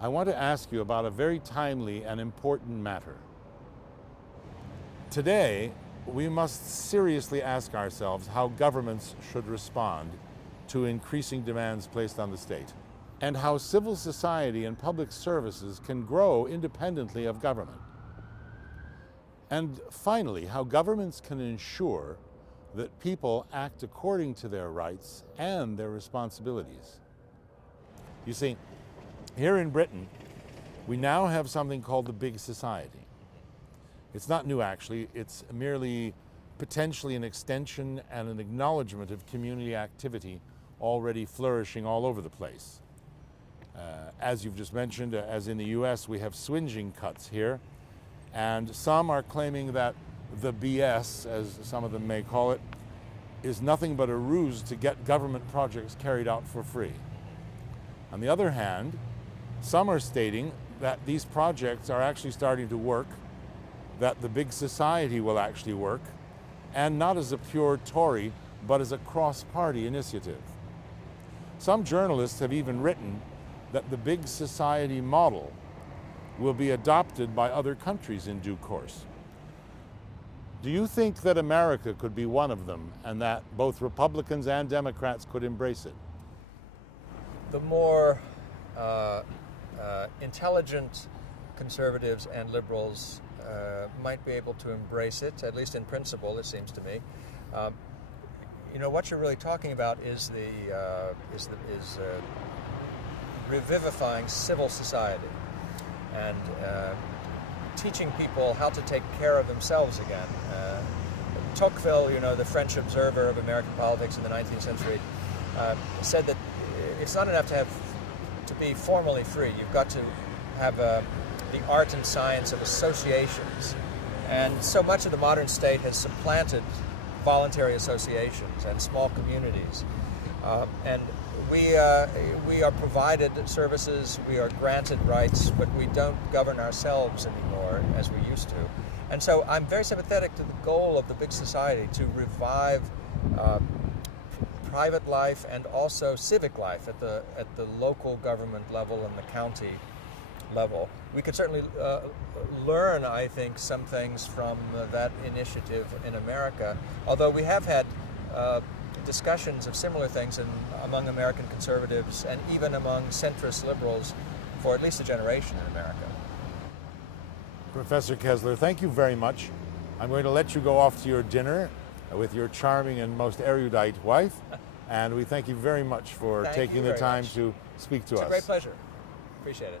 I want to ask you about a very timely and important matter. Today, we must seriously ask ourselves how governments should respond to increasing demands placed on the state, and how civil society and public services can grow independently of government. And finally, how governments can ensure that people act according to their rights and their responsibilities. You see, here in Britain, we now have something called the big society. It's not new, actually. It's merely potentially an extension and an acknowledgement of community activity already flourishing all over the place. As you've just mentioned, as in the US, we have swinging cuts here, and some are claiming that the BS, as some of them may call it, is nothing but a ruse to get government projects carried out for free. On the other hand, some are stating that these projects are actually starting to work, that the big society will actually work, and not as a pure Tory, but as a cross-party initiative. Some journalists have even written that the big society model will be adopted by other countries in due course. Do you think that America could be one of them, and that both Republicans and Democrats could embrace it? The more intelligent conservatives and liberals might be able to embrace it, at least in principle, it seems to me. What you're really talking about is revivifying civil society and teaching people how to take care of themselves again. Tocqueville, the French observer of American politics in the 19th century, said that it's not enough to be formally free. You've got to have the art and science of associations. And so much of the modern state has supplanted voluntary associations and small communities. And we are provided services, we are granted rights, but we don't govern ourselves anymore as we used to. And so I'm very sympathetic to the goal of the big society to revive private life and also civic life at the local government level and the county level. We could certainly learn, I think, some things from that initiative in America, although we have had discussions of similar things among American conservatives and even among centrist liberals for at least a generation in America. Professor Kesler, thank you very much. I'm going to let you go off to your dinner with your charming and most erudite wife, and we thank you very much for taking the time to speak to us. It's a great pleasure. Appreciate it.